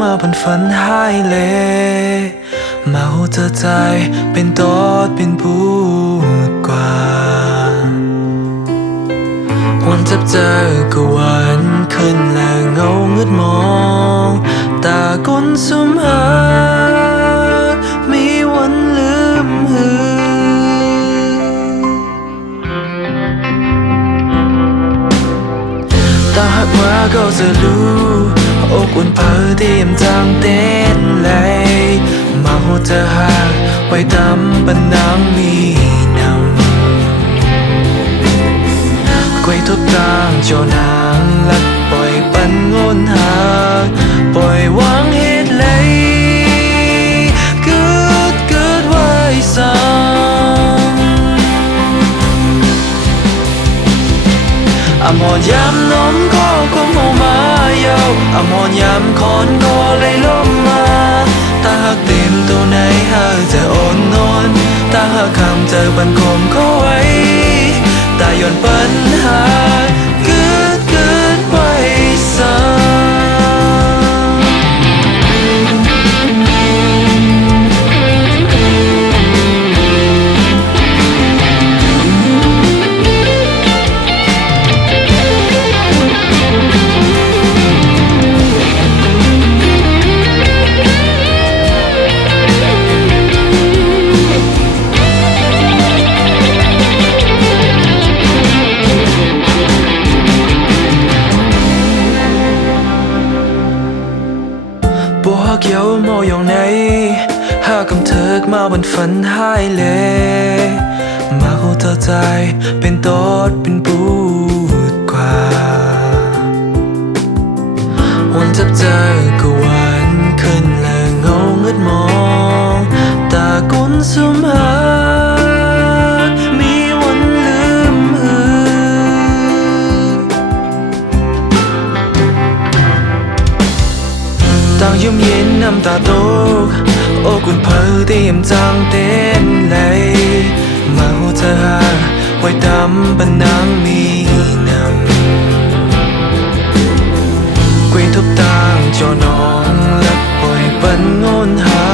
มาพันฝันหายเลยมาหัวใจเป็นตอดเป็นผู้กว่าวันจับเจอก็วันขึ้นแล้วเงาเงืดมองตาก้นสมหามีวันลืมหือตาหักว่าก็จะรู้อกอุ่นเผอเตรียมจางเต้นเลยมาหัวใจหักไว้ตามบันนังมีนำกวยทุบตางเจ้านางลัดปล่อยปันงนหาปล่อยวางเหตุเลยเกิดไว้ซ้ำอมอนยามน้อมก็คงเอามาเยาอมอนยามคอนก็เลยล้มมาตาหักเต็มตัวในหากจะอ่อนนอนตาหักคำเจอบันคมเขาไว้ตาย้อนปัญหาเกิดไว้ซ้ำบัวเขียวมองอย่างไหนหากคำเถิกมาบนฝันหายเลยมาหัวใจเป็นตอดเป็นปูดกว่าวันจับเจอก็วันขึ้นแล้วเงาเงืดมองตาก้นสมหามีวันลืมหือต่างยุ่มเย็นน้ำตาตกโอ้กุนเพอเตรียมจางเต้นเลยมาหัวใจหาไว้ดำบันนังมีนำกวยทุบตางเจ้าน้องและปล่อยปันงนหา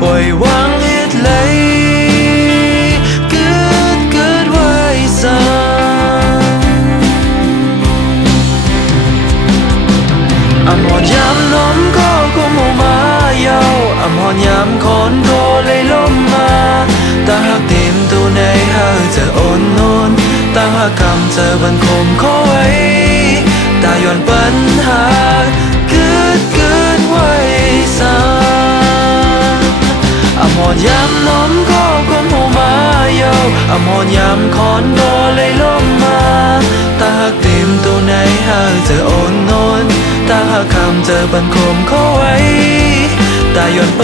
ปล่อยวางเหตุเลยเกิดไว้ซ้ำอมอนยามน้อมก็คงเอามาเยาอมอนยามคอนก็เลยล้มมาตาหักเต็มตัวในหากจะอ่อนนอนตาหักคำเจอบันคมเขาไว้ตาย้อนปัญหาเกิดไว้ซ้ำอมอนยามน้อมก็คงเอามาเยาอมอนยามคอนก็เลยล้มมาตาหักเต็มตัวในหากจะอ่อนนอนตาหักคำเจอบันคมเขาไว้ตาย้อนปั